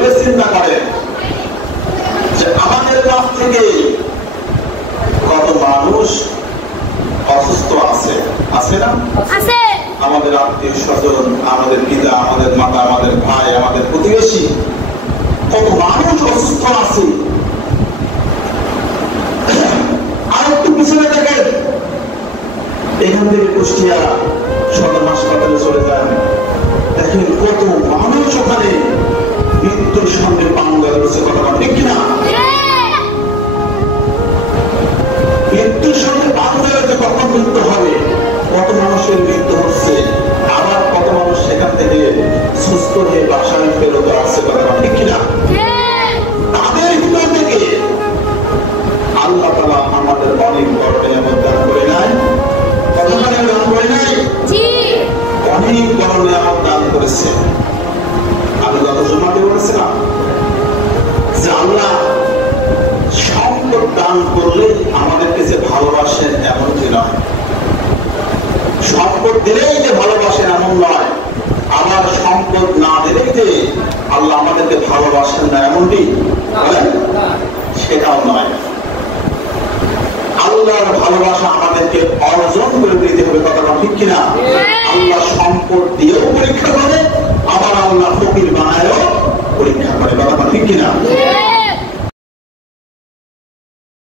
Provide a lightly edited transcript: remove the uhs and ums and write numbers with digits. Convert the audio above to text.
ভেবে চিন্তা করেন যে আমাদের কাছ থেকে কত মানুষ অসুস্থ আছে, আছে না? আমাদের আত্মীয় স্বজন, আমাদের পিতা, আমাদের মাতা, আমাদের ভাই, আমাদের প্রতিবেশী, কত মানুষ অসুস্থ আছে। আর একটু পিছনে দেখেন, এখান থেকে কুষ্টিয়া সদর হাসপাতালে চলে যান, দেখেন কত মানুষ ওখানে মৃত্যুর সঙ্গে পাঙ্গা ধরেছে। কথা ঠিক কিনা? মৃত্যুর সঙ্গে পাঙ্গা ধরেছে, কখন মৃত্যু হবে, কত মানুষের মৃত্যু হচ্ছে, আবার কত মানুষ সেখান থেকে সুস্থ হয়ে বাসায় ফেরত আসছে। কথা ঠিক কিনা? তাদের ভিতর থেকে আল্লাহ তাআলা আমাদের অনেক বড় নিয়ামত দান করে নাই, দান করে নাই, অনেক বড় নিয়ামত দান করেছে। আমি গত জুমাতে বলেছিলাম যে আল্লাহ সম্পদ দান করলে আমাদেরকে যে ভালোবাসেন এমনটি নয়, সম্পদ দিলেই যে ভালোবাসেন এমন নয়, আবার সম্পদ না দিলেই যে আল্লাহ আমাদেরকে ভালোবাসেন না এমনটি সেটাও নয়। আল্লাহর ভালোবাসা আমাদেরকে অর্জন করে দিতে হবে। কথাটা ঠিক কিনা? আল্লাহ সম্পদ দিয়েও পরীক্ষা করে, আবার আল্লাহ ফকির বানায়